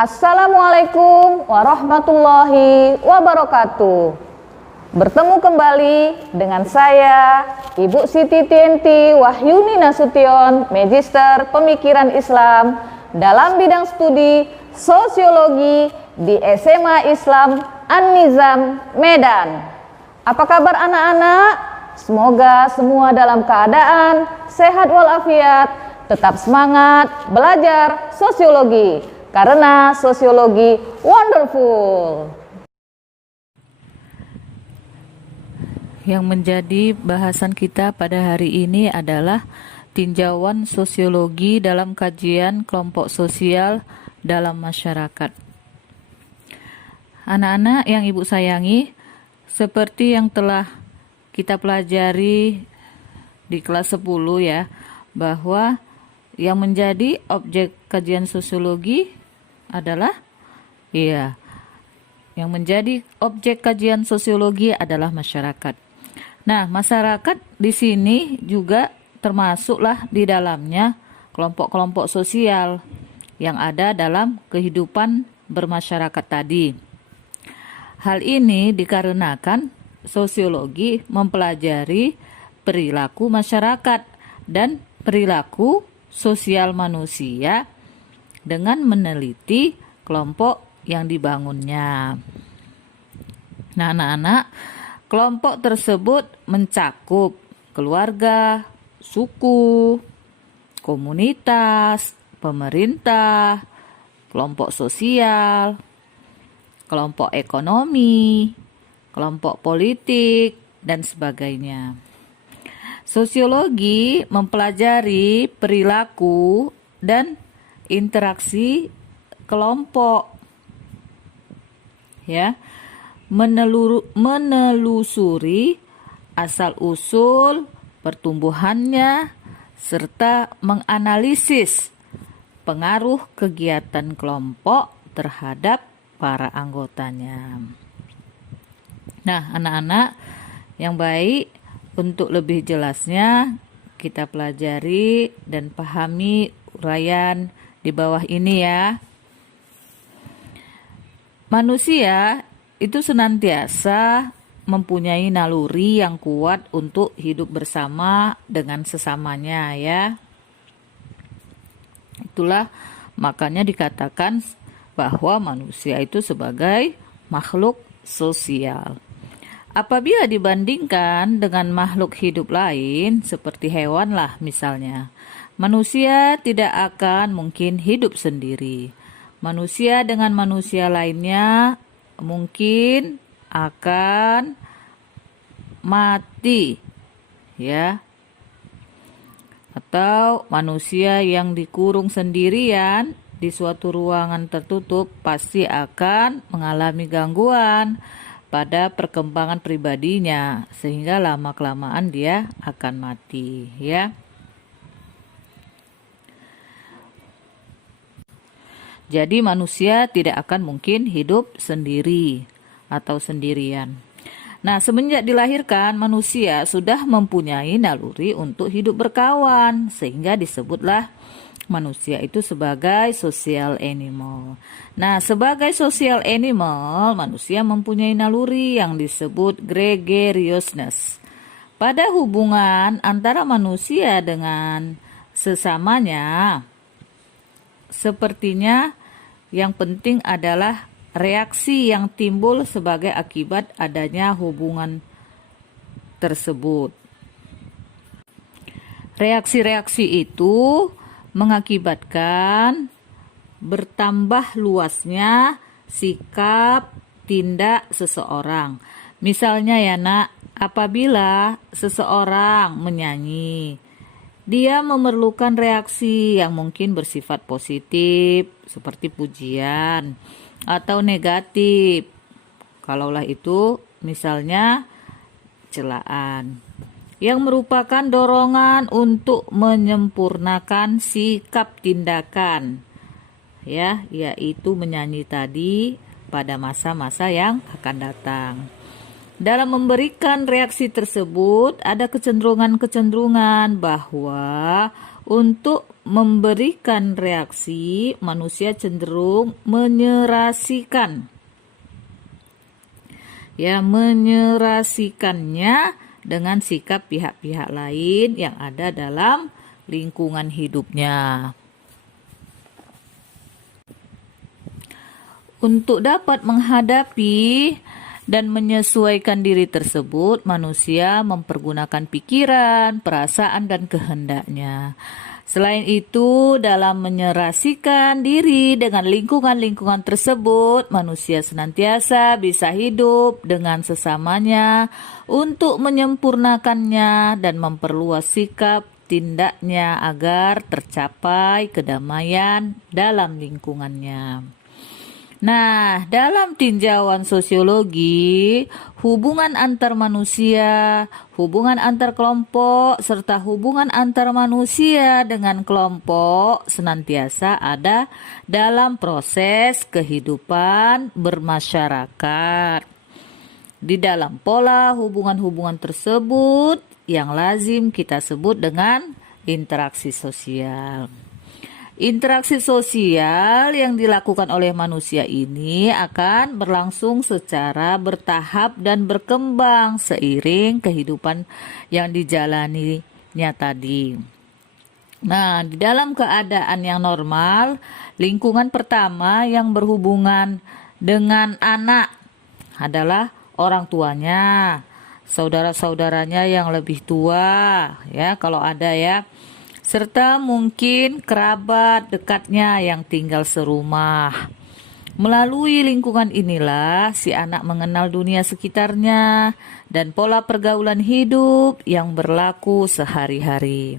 Assalamualaikum warahmatullahi wabarakatuh. Bertemu kembali dengan saya, Ibu Siti Tienti Wahyuni Nasution, Magister Pemikiran Islam dalam bidang studi Sosiologi di SMA Islam An-Nizam, Medan. Apa kabar anak-anak? Semoga semua dalam keadaan sehat walafiat, tetap semangat belajar sosiologi, karena sosiologi wonderful. Yang menjadi bahasan kita pada hari ini adalah tinjauan sosiologi dalam kajian kelompok sosial dalam masyarakat. Anak-anak yang Ibu sayangi, seperti yang telah kita pelajari di kelas 10 ya, bahwa yang menjadi objek kajian sosiologi adalah yang menjadi objek kajian sosiologi adalah masyarakat. Nah, masyarakat di sini juga termasuklah di dalamnya kelompok-kelompok sosial yang ada dalam kehidupan bermasyarakat tadi. Hal ini dikarenakan sosiologi mempelajari perilaku masyarakat dan perilaku sosial manusia dengan meneliti kelompok yang dibangunnya. Nah, anak-anak, kelompok tersebut mencakup keluarga, suku, komunitas, pemerintah, kelompok sosial, kelompok ekonomi, kelompok politik, dan sebagainya. Sosiologi mempelajari perilaku dan interaksi kelompok, menelusuri asal-usul pertumbuhannya serta menganalisis pengaruh kegiatan kelompok terhadap para anggotanya. Nah, anak-anak yang baik, untuk lebih jelasnya kita pelajari dan pahami uraian di bawah ini ya. Manusia itu senantiasa mempunyai naluri yang kuat untuk hidup bersama dengan sesamanya ya. Itulah makanya dikatakan bahwa manusia itu sebagai makhluk sosial. Apabila dibandingkan dengan makhluk hidup lain seperti hewan lah misalnya, manusia tidak akan mungkin hidup sendiri. Manusia dengan manusia lainnya mungkin akan mati ya. Atau manusia yang dikurung sendirian di suatu ruangan tertutup pasti akan mengalami gangguan pada perkembangan pribadinya, sehingga lama-kelamaan dia akan mati ya. Jadi manusia tidak akan mungkin hidup sendiri atau sendirian. Nah, semenjak dilahirkan manusia sudah mempunyai naluri untuk hidup berkawan, sehingga disebutlah manusia itu sebagai social animal. Nah, sebagai social animal, manusia mempunyai naluri yang disebut gregariousness. Pada hubungan antara manusia dengan sesamanya, sepertinya yang penting adalah reaksi yang timbul sebagai akibat adanya hubungan tersebut. Reaksi-reaksi itu mengakibatkan bertambah luasnya sikap tindak seseorang. Misalnya ya nak, apabila seseorang menyanyi, dia memerlukan reaksi yang mungkin bersifat positif seperti pujian atau negatif. Kalaulah itu misalnya celaan yang merupakan dorongan untuk menyempurnakan sikap tindakan ya, yaitu menyanyi tadi pada masa-masa yang akan datang. Dalam memberikan reaksi tersebut, ada kecenderungan-kecenderungan bahwa Untuk memberikan reaksi, manusia cenderung menyerasikan. Ya, menyerasikannya dengan sikap pihak-pihak lain yang ada dalam lingkungan hidupnya. Untuk dapat menghadapi dan menyesuaikan diri tersebut, manusia mempergunakan pikiran, perasaan, dan kehendaknya. Selain itu, dalam menyerasikan diri dengan lingkungan-lingkungan tersebut, manusia senantiasa bisa hidup dengan sesamanya untuk menyempurnakannya dan memperluas sikap tindaknya agar tercapai kedamaian dalam lingkungannya. Nah, dalam tinjauan sosiologi, hubungan antar manusia, hubungan antar kelompok, serta hubungan antar manusia dengan kelompok senantiasa ada dalam proses kehidupan bermasyarakat. Di dalam pola hubungan-hubungan tersebut yang lazim kita sebut dengan interaksi sosial. Interaksi sosial yang dilakukan oleh manusia ini akan berlangsung secara bertahap dan berkembang seiring kehidupan yang dijalaninya tadi. Nah, di dalam keadaan yang normal, lingkungan pertama yang berhubungan dengan anak adalah orang tuanya, saudara-saudaranya yang lebih tua, ya kalau ada ya, serta mungkin kerabat dekatnya yang tinggal serumah. Melalui lingkungan inilah si anak mengenal dunia sekitarnya dan pola pergaulan hidup yang berlaku sehari-hari.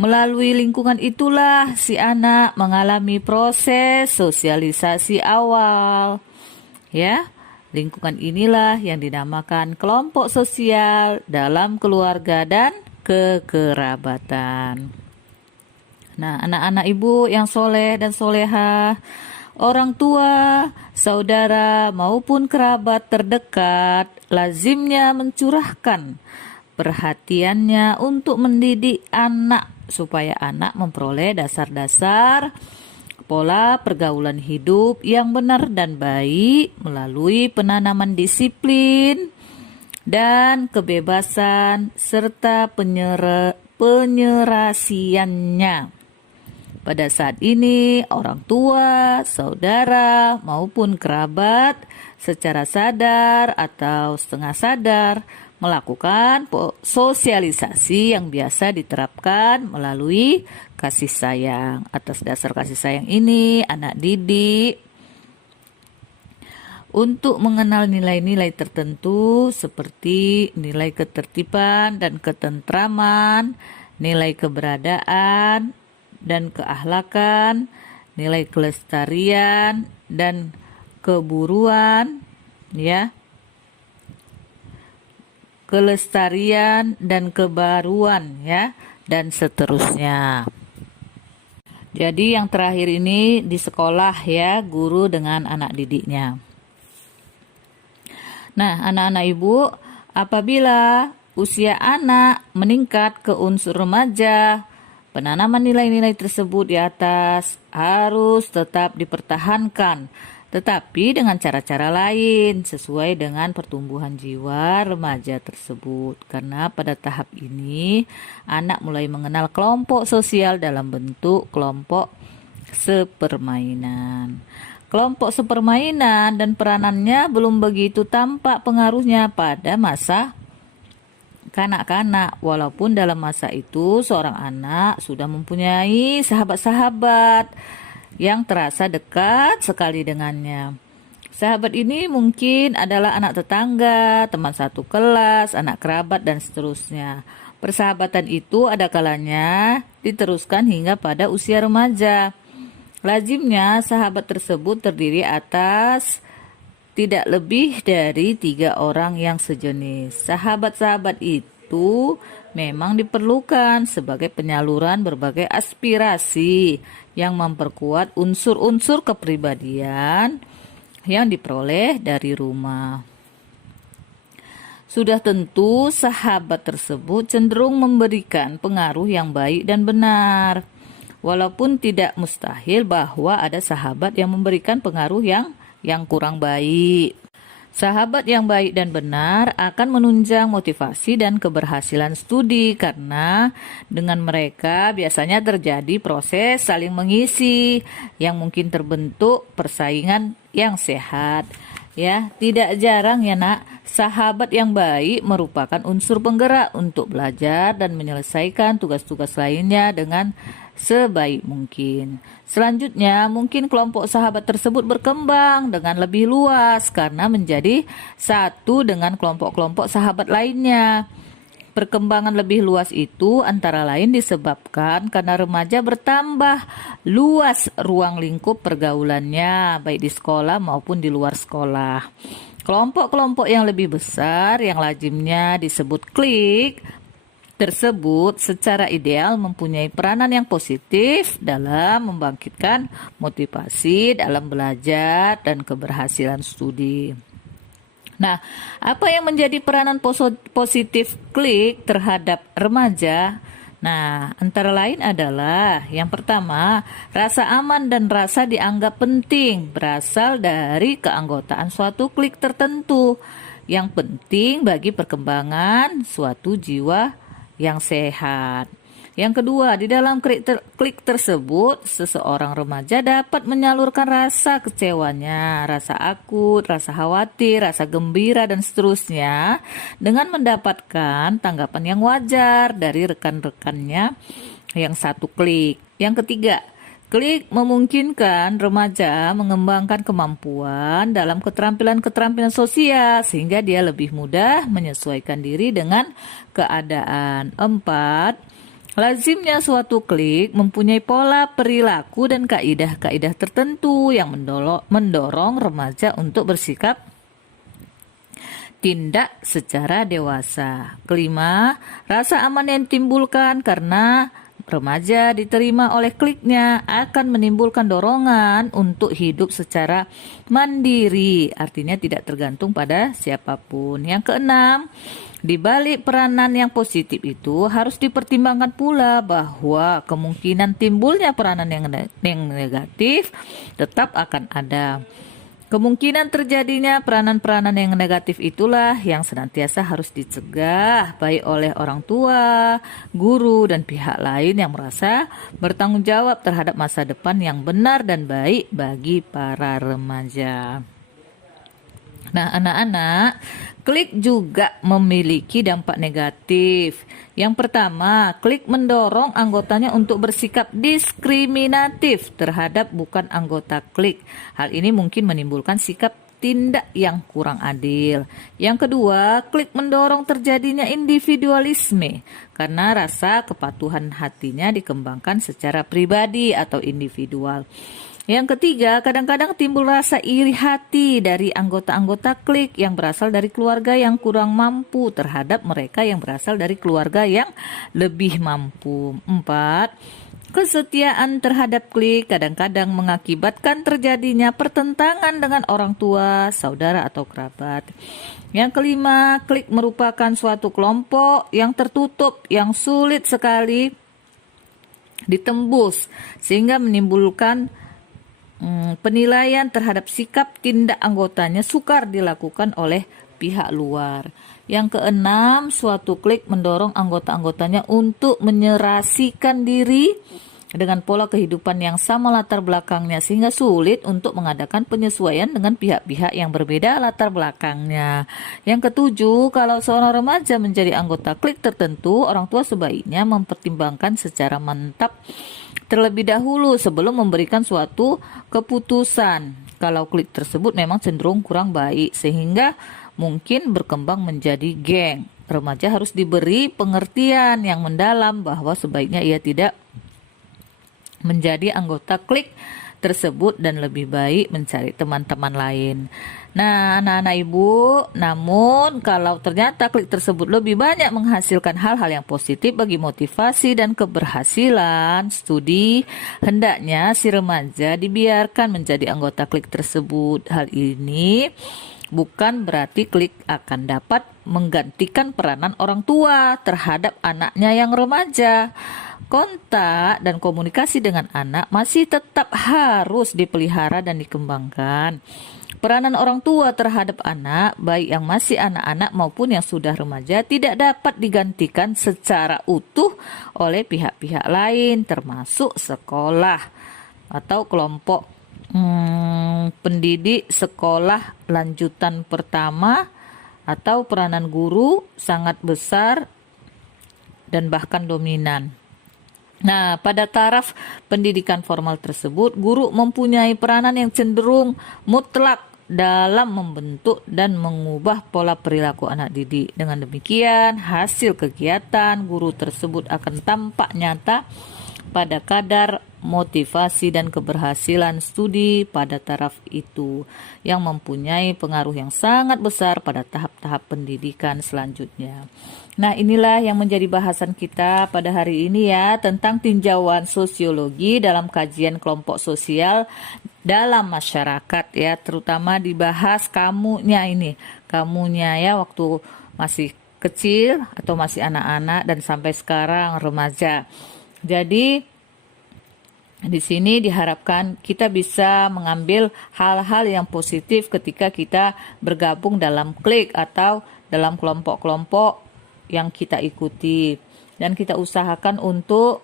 Melalui lingkungan itulah si anak mengalami proses sosialisasi awal. Ya, lingkungan inilah yang dinamakan kelompok sosial dalam keluarga dan kekerabatan. Nah, anak-anak ibu yang soleh dan solehah, orang tua, saudara maupun kerabat terdekat lazimnya mencurahkan perhatiannya untuk mendidik anak supaya anak memperoleh dasar-dasar pola pergaulan hidup yang benar dan baik melalui penanaman disiplin dan kebebasan serta penyerasiannya. Pada saat ini, orang tua, saudara, maupun kerabat secara sadar atau setengah sadar melakukan sosialisasi yang biasa diterapkan melalui kasih sayang. Atas dasar kasih sayang ini, anak didik untuk mengenal nilai-nilai tertentu seperti nilai ketertiban dan ketentraman, nilai keberadaan dan keakhlakan, nilai kelestarian dan keburuan, ya. Kelestarian dan kebaruan, ya, dan seterusnya. Jadi yang terakhir ini di sekolah ya, guru dengan anak didiknya. Nah, anak-anak ibu, apabila usia anak meningkat ke unsur remaja, penanaman nilai-nilai tersebut di atas harus tetap dipertahankan, tetapi dengan cara-cara lain sesuai dengan pertumbuhan jiwa remaja tersebut. Karena pada tahap ini, anak mulai mengenal kelompok sosial dalam bentuk kelompok sepermainan. Kelompok sepermainan dan peranannya belum begitu tampak pengaruhnya pada masa kanak-kanak, walaupun dalam masa itu seorang anak sudah mempunyai sahabat-sahabat yang terasa dekat sekali dengannya. Sahabat ini mungkin adalah anak tetangga, teman satu kelas, anak kerabat, dan seterusnya. Persahabatan itu ada kalanya diteruskan hingga pada usia remaja. Lazimnya sahabat tersebut terdiri atas tidak lebih dari 3 orang yang sejenis. Sahabat-sahabat itu memang diperlukan sebagai penyaluran berbagai aspirasi yang memperkuat unsur-unsur kepribadian yang diperoleh dari rumah. Sudah tentu sahabat tersebut cenderung memberikan pengaruh yang baik dan benar. Walaupun tidak mustahil bahwa ada sahabat yang memberikan pengaruh yang kurang baik. Sahabat yang baik dan benar akan menunjang motivasi dan keberhasilan studi karena dengan mereka biasanya terjadi proses saling mengisi yang mungkin terbentuk persaingan yang sehat. Ya, tidak jarang ya nak, sahabat yang baik merupakan unsur penggerak untuk belajar dan menyelesaikan tugas-tugas lainnya dengan sebaik mungkin. Selanjutnya, mungkin kelompok sahabat tersebut berkembang dengan lebih luas karena menjadi satu dengan kelompok-kelompok sahabat lainnya. Perkembangan lebih luas itu antara lain disebabkan karena remaja bertambah luas ruang lingkup pergaulannya, baik di sekolah maupun di luar sekolah. Kelompok-kelompok yang lebih besar yang lazimnya disebut klik tersebut secara ideal mempunyai peranan yang positif dalam membangkitkan motivasi dalam belajar dan keberhasilan studi. Nah, apa yang menjadi peranan positif klik terhadap remaja? Nah, antara lain adalah yang pertama, rasa aman dan rasa dianggap penting berasal dari keanggotaan suatu klik tertentu yang penting bagi perkembangan suatu jiwa yang sehat. Yang kedua, di dalam klik tersebut, seseorang remaja dapat menyalurkan rasa kecewanya, rasa akut, rasa khawatir, rasa gembira, dan seterusnya dengan mendapatkan tanggapan yang wajar dari rekan-rekannya yang satu klik. Yang ketiga, klik memungkinkan remaja mengembangkan kemampuan dalam keterampilan-keterampilan sosial sehingga dia lebih mudah menyesuaikan diri dengan keadaan. 4. Lazimnya suatu klik mempunyai pola perilaku dan kaidah-kaidah tertentu yang mendorong remaja untuk bersikap tindak secara dewasa. 5. Rasa aman yang ditimbulkan karena remaja diterima oleh kliknya akan menimbulkan dorongan untuk hidup secara mandiri, artinya tidak tergantung pada siapapun. Yang keenam, di balik peranan yang positif itu harus dipertimbangkan pula bahwa kemungkinan timbulnya peranan yang negatif tetap akan ada. Kemungkinan terjadinya peranan-peranan yang negatif itulah yang senantiasa harus dicegah baik oleh orang tua, guru, dan pihak lain yang merasa bertanggung jawab terhadap masa depan yang benar dan baik bagi para remaja. Nah, anak-anak, klik juga memiliki dampak negatif. Yang pertama, klik mendorong anggotanya untuk bersikap diskriminatif terhadap bukan anggota klik. Hal ini mungkin menimbulkan sikap tindak yang kurang adil. Yang kedua, klik mendorong terjadinya individualisme karena rasa kepatuhan hatinya dikembangkan secara pribadi atau individual. Yang ketiga, kadang-kadang timbul rasa iri hati dari anggota-anggota klik yang berasal dari keluarga yang kurang mampu terhadap mereka yang berasal dari keluarga yang lebih mampu. 4. Kesetiaan terhadap klik kadang-kadang mengakibatkan terjadinya pertentangan dengan orang tua, saudara, atau kerabat. Yang kelima, klik merupakan suatu kelompok yang tertutup, yang sulit sekali ditembus, sehingga menimbulkan penilaian terhadap sikap tindak anggotanya sukar dilakukan oleh pihak luar. Yang keenam, suatu klik mendorong anggota-anggotanya untuk menyerasikan diri dengan pola kehidupan yang sama latar belakangnya sehingga sulit untuk mengadakan penyesuaian dengan pihak-pihak yang berbeda latar belakangnya. Yang ketujuh, kalau seorang remaja menjadi anggota klik tertentu, orang tua sebaiknya mempertimbangkan secara mantap terlebih dahulu sebelum memberikan suatu keputusan kalau klik tersebut memang cenderung kurang baik sehingga mungkin berkembang menjadi geng. Remaja harus diberi pengertian yang mendalam bahwa sebaiknya ia tidak menjadi anggota klik tersebut dan lebih baik mencari teman-teman lain. Nah, anak-anak ibu, namun kalau ternyata klik tersebut lebih banyak menghasilkan hal-hal yang positif bagi motivasi dan keberhasilan studi, hendaknya si remaja dibiarkan menjadi anggota klik tersebut. Hal ini Bukan berarti klik akan dapat menggantikan peranan orang tua terhadap anaknya yang remaja. Kontak dan komunikasi dengan anak masih tetap harus dipelihara dan dikembangkan. Peranan orang tua terhadap anak, baik yang masih anak-anak maupun yang sudah remaja, tidak dapat digantikan secara utuh oleh pihak-pihak lain, termasuk sekolah atau kelompok pendidik sekolah lanjutan pertama, atau peranan guru sangat besar dan bahkan dominan. Nah, pada taraf pendidikan formal tersebut, guru mempunyai peranan yang cenderung mutlak dalam membentuk dan mengubah pola perilaku anak didik. Dengan demikian, hasil kegiatan guru tersebut akan tampak nyata pada kadar motivasi dan keberhasilan studi pada taraf itu, yang mempunyai pengaruh yang sangat besar pada tahap-tahap pendidikan selanjutnya. Nah, inilah yang menjadi bahasan kita pada hari ini ya, tentang tinjauan sosiologi dalam kajian kelompok sosial dalam masyarakat ya, terutama dibahas kamunya ya, waktu masih kecil atau masih anak-anak dan sampai sekarang remaja. Jadi di sini diharapkan kita bisa mengambil hal-hal yang positif ketika kita bergabung dalam klik atau dalam kelompok-kelompok yang kita ikuti, dan kita usahakan untuk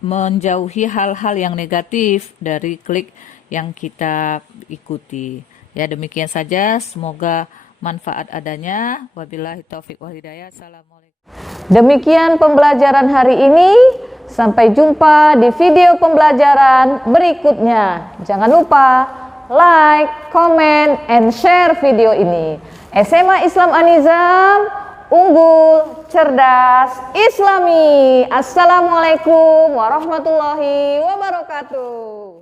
menjauhi hal-hal yang negatif dari klik yang kita ikuti. Ya, demikian saja, semoga manfaat adanya. Wabillahi taufik wal hidayah. Assalamualaikum. Demikian pembelajaran hari ini. Sampai jumpa di video pembelajaran berikutnya. Jangan lupa like, comment, and share video ini. SMA Islam An-Nizam, unggul, cerdas, islami. Assalamualaikum warahmatullahi wabarakatuh.